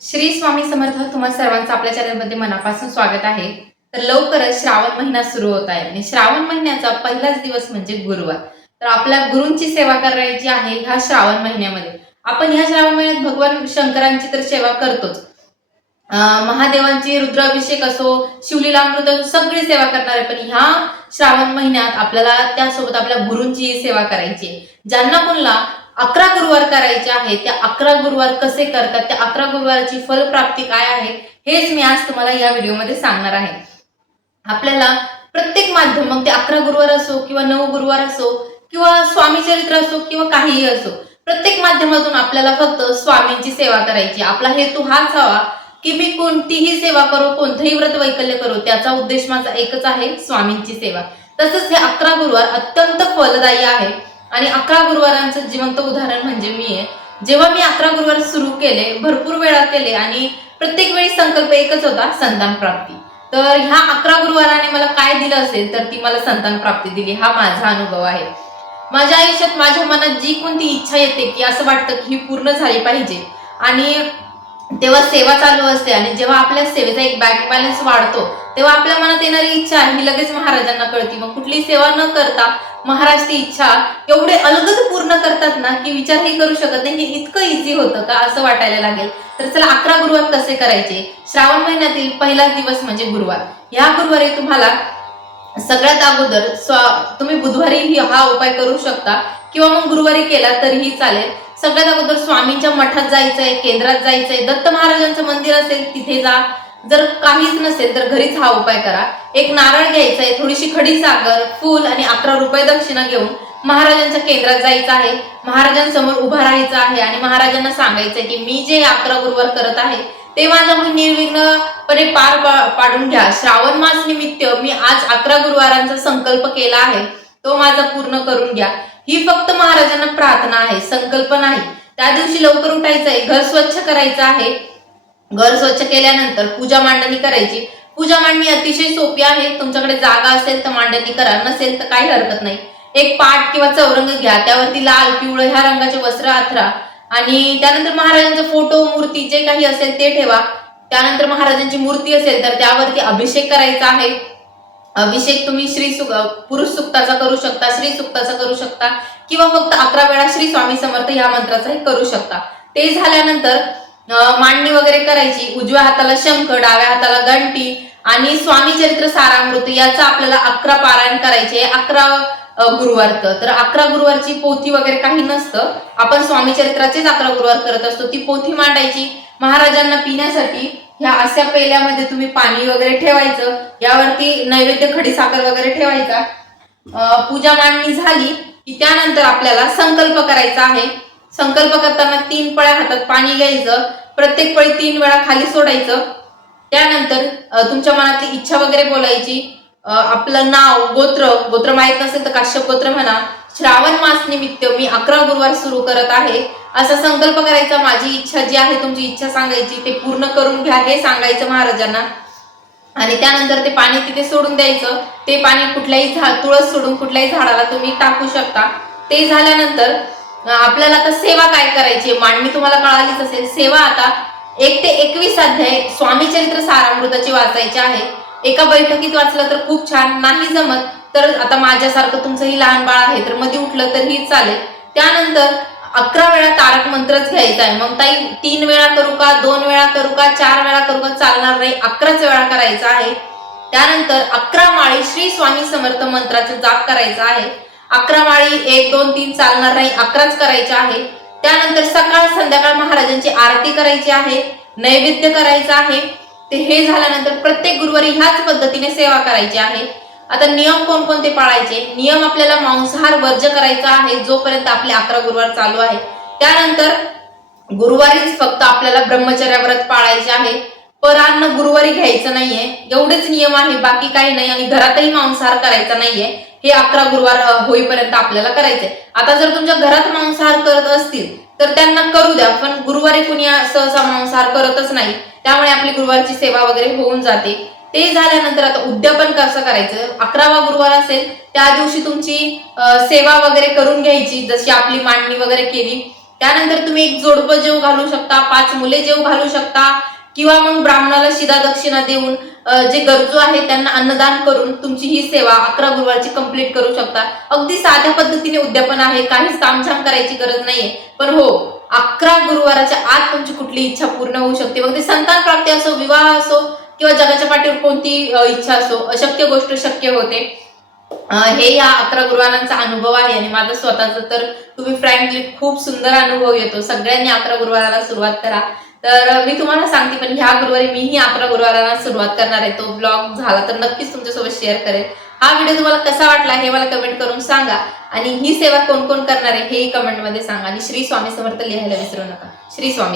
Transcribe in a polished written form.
श्री स्वामी समर्थ. तुम्हा सर्वांचं आपल्या चॅनलमध्ये मनापासून स्वागत आहे. तर लवकरच श्रावण महिना सुरू होत आहे आणि श्रावण महिन्याचा पहिलाच दिवस म्हणजे गुरुवार. तर आपल्या गुरूंची सेवा करायची आहे ह्या श्रावण महिन्यामध्ये. आपण ह्या श्रावण महिन्यात भगवान शंकरांची तर सेवा करतोच. महादेवांची रुद्राभिषेक असो, शिवलीलामृत असो, सगळी सेवा करणार आहे. पण ह्या श्रावण महिन्यात आपल्याला त्यासोबत आपल्या गुरूंची सेवा करायची आहे. ज्यांना कोणला 11 गुरुवार करायचे आहे, त्या 11 गुरुवार कसे करतात, त्या 11 गुरुवाराची फलप्राप्ती काय आहे, हेच मी आज तुम्हाला या व्हिडिओमध्ये सांगणार आहे. आपल्याला प्रत्येक माध्यम, मग ते 11 गुरुवार असो किंवा 9 गुरुवार असो किंवा स्वामी चरित्र असो किंवा काहीही असो, प्रत्येक माध्यमातून आपल्याला फक्त स्वामींची सेवा करायची. आपला हेतू हाच हवा की मी कोणतीही सेवा करू, कोणतेही व्रत वैकल्य करू, त्याचा उद्देश माझा एकच आहे, स्वामींची सेवा. तसंच हे 11 गुरुवार अत्यंत फलदायी आहे आणि 11 गुरुवारांचं जिवंत उदाहरण म्हणजे मी आहे. जेव्हा मी 11 गुरुवार सुरू केले, भरपूर वेळा केले आणि प्रत्येक वेळी संकल्प एकच होता, संतान प्राप्ती. तर ह्या 11 गुरुवाराने मला काय दिलं असेल तर ती मला संतान प्राप्ती दिली. हा माझा अनुभव आहे. माझ्या आयुष्यात माझ्या मनात जी कोणती इच्छा येते की असं वाटतं की ही पूर्ण झाली पाहिजे आणि तेव्हा सेवा चालू असते आणि जेव्हा आपल्या सेवेचा एक बँक बॅलन्स वाढतो तेव्हा आपल्या मनात येणारी इच्छा ही लगेच महाराजांना कळती. मग कुठली सेवा न करता महाराज ती इच्छा एवढे अलगद पूर्ण करतात ना की विचारही करू शकत नाही. हे इतकं इझी होतं का असं वाटायला लागेल. तर चला 11 गुरुवार कसे करायचे. श्रावण महिन्यातील पहिलाच दिवस म्हणजे गुरुवार. या गुरुवारी तुम्हाला सगळ्यात अगोदर तुम्ही बुधवारी हा उपाय करू शकता किंवा मग गुरुवारी केला तरीही चालेल. सगळ्यात अगोदर स्वामींच्या मठात जायचंय, केंद्रात जायचंय, दत्त महाराजांचं मंदिर असेल तिथे जा. जर काहीच नसेल तर घरीच हा उपाय करा. एक नारळ घ्यायचंय, थोडीशी खडी साखर, फूल आणि 11 रुपये दक्षिणा घेऊन महाराजांच्या केंद्रात जायचं आहे. महाराजांसमोर उभा राहायचं आहे आणि महाराजांना सांगायचंय की मी जे 11 गुरुवार करत आहे ते माझ्याकडून निर्विघ्नपणे पार पाडून घ्या. श्रावण मास निमित्त मी आज 11 गुरुवारांचा संकल्प केला आहे, तो माझा पूर्ण करून घ्या. ही फक्त महाराजांना प्रार्थना आहे, संकल्प नाही. त्या दिवशी लवकर उठायचंय, घर स्वच्छ करायचं आहे. घर स्वच्छ केल्यानंतर पूजा मांडणी करायची. पूजा मांडणी अतिशय सोपी आहे. तुमच्याकडे जागा असेल तर मांडणी करा, नसेल तर काही हरकत नाही. एक पाट किंवा चौरंग घ्या, त्यावरती लाल, पिवळं ह्या रंगाचे वस्त्र आथरा आणि त्यानंतर महाराजांचा फोटो, मूर्ती जे काही असेल ते ठेवा. त्यानंतर महाराजांची मूर्ती असेल तर त्यावरती अभिषेक करायचा आहे. अभिषेक तुम्ही पुरुष सुक्ताचा करू शकता, श्री सुक्ताचा करू शकता किंवा फक्त 11 वेळा श्री स्वामी समर्थ या मंत्राचाही करू शकता. ते झाल्यानंतर मांडणी वगैरे करायची. उजव्या हाताला शंख, डाव्या हाताला घंटी आणि स्वामी चरित्र सारामृत याचा आपल्याला 11 पारायण करायचे. 11 गुरुवार. तर 11 गुरुवारची पोथी वगैरे काही नसतं, आपण स्वामी चरित्राचेच 11 गुरुवार करत असतो. ती पोथी मांडायची. महाराजांना पिण्यासाठी ह्या अशा पेल्यामध्ये तुम्ही पाणी वगैरे ठेवायचं. यावरती नैवेद्य, खडी साखर वगैरे ठेवायचा. पूजा मांडणी झाली की त्यानंतर आपल्याला संकल्प करायचा आहे. संकल्प करताना 3 पळ्या हातात पाणी घ्यायचं. प्रत्येक पळी 3 वेळा खाली सोडायचं. त्यानंतर तुमच्या मनातली इच्छा वगैरे बोलायची. आपलं नाव, गोत्र माहित नसेल तर काश्यप गोत्र म्हणा. श्रावण मास निमित्त मी 11 गुरुवार सुरू करत आहे असा संकल्प करायचा. माझी इच्छा जी आहे, तुमची इच्छा सांगायची, ते पूर्ण करून घ्या हे सांगायचं महाराजांना आणि त्यानंतर ते पाणी तिथे सोडून द्यायचं. ते पाणी कुठल्याही तुळस सोडून कुठल्याही झाडाला तुम्ही टाकू शकता. ते झाल्यानंतर आपल्याला आता सेवा काय करायची, मांडणी तुम्हाला कळालीच असेल. सेवा आता 1 ते 21 अध्याय स्वामी चरित्र सारामृताची वाचायचे आहे. एका बैठकीत वाचलं तर खूप छान, नाही जमत तर आता माझ्यासारखं तुमचंही लहान बाळ आहे तर मध्ये उठलं तरीही चालेल. त्यानंतर 11 वेळा तारक मंत्रच घ्यायचा आहे. मग ताई 3 वेळा करू का, 2 वेळा करू का, 4 वेळा करू का, चालणार नाही, 11च वेळा करायचा आहे. त्यानंतर 11 माळी श्री स्वामी समर्थ मंत्राचा जाप करायचा आहे. 11 माळी 1, 2, 3 चालणार नाही, 11च करायच्या आहे. त्यानंतर सकाळ संध्याकाळ महाराजांची आरती करायची आहे, नैवेद्य करायचा आहे. ते हे झाल्यानंतर प्रत्येक गुरुवारी ह्याच पद्धतीने सेवा करायची आहे. आता नियम कोणकोणते पाळायचे. नियम आपल्याला मांसाहार वर्ज्य करायचा आहे जोपर्यंत आपले 11 गुरुवार चालू आहे. त्यानंतर गुरुवारीच फक्त आपल्याला ब्रह्मचर्य व्रत पाळायचे आहे. परान्न गुरुवारी घ्यायचं नाहीये, एवढेच नियम आहे, बाकी काही नाही. आणि घरातही मांसाहार करायचा नाहीये. हे 11 गुरुवार होईपर्यंत आपल्याला करायचंय. आता जर तुमच्या घरात मांसाहार करत असतील तर त्यांना करू द्या, पण गुरुवारी कुणी सहसा मांसाहार करतच नाही, त्यामुळे आपली गुरुवारची सेवा वगैरे होऊन जाते. ते झाल्यानंतर आता उद्यापन कसं करायचं. 11वा गुरुवार असेल त्या दिवशी तुमची सेवा वगैरे करून घ्यायची. जशी आपली मांडणी वगैरे केली त्यानंतर तुम्ही एक जोडपं जेव घालू शकता, 5 मुले जेव घालू शकता, किंवा मग ब्राह्मणाला शिदा दक्षिणा देऊन जे गरजू आहे त्यांना अन्नदान करून तुमची ही सेवा 11 गुरुवारची कंप्लीट करू शकता. अगदी साध्या पद्धतीने उद्यापन आहे, काहीच तामझाम करायची गरज नाहीये. पण हो, 11 गुरुवाराच्या आत तुमची कुठली इच्छा पूर्ण होऊ शकते. मग ते संतान प्राप्ती असो, विवाह असो, किंवा जगाच्या पाठीवर कोणती इच्छा असो, अशक्य गोष्ट शक्य होते. हे या 11 गुरुवारांचा अनुभव आहे आणि माझा स्वतःचा तर तुम्ही फ्रँकली खूप सुंदर अनुभव येतो. सगळ्यांनी 11 गुरुवाराला सुरुवात करा. तर मी तुम्हाला सांगते, पण ह्या गुरुवारी मीही 11 गुरुवाराला सुरुवात करणार आहे. तो ब्लॉग झाला तर नक्कीच तुमच्यासोबत शेअर करेल. हा व्हिडिओ तुम्हाला कसा वाटला हे मला कमेंट करून सांगा आणि ही सेवा कोण कोण करणार आहे हेही कमेंटमध्ये सांगा आणि श्री स्वामी समर्थ लिहायला विसरू नका. श्री स्वामी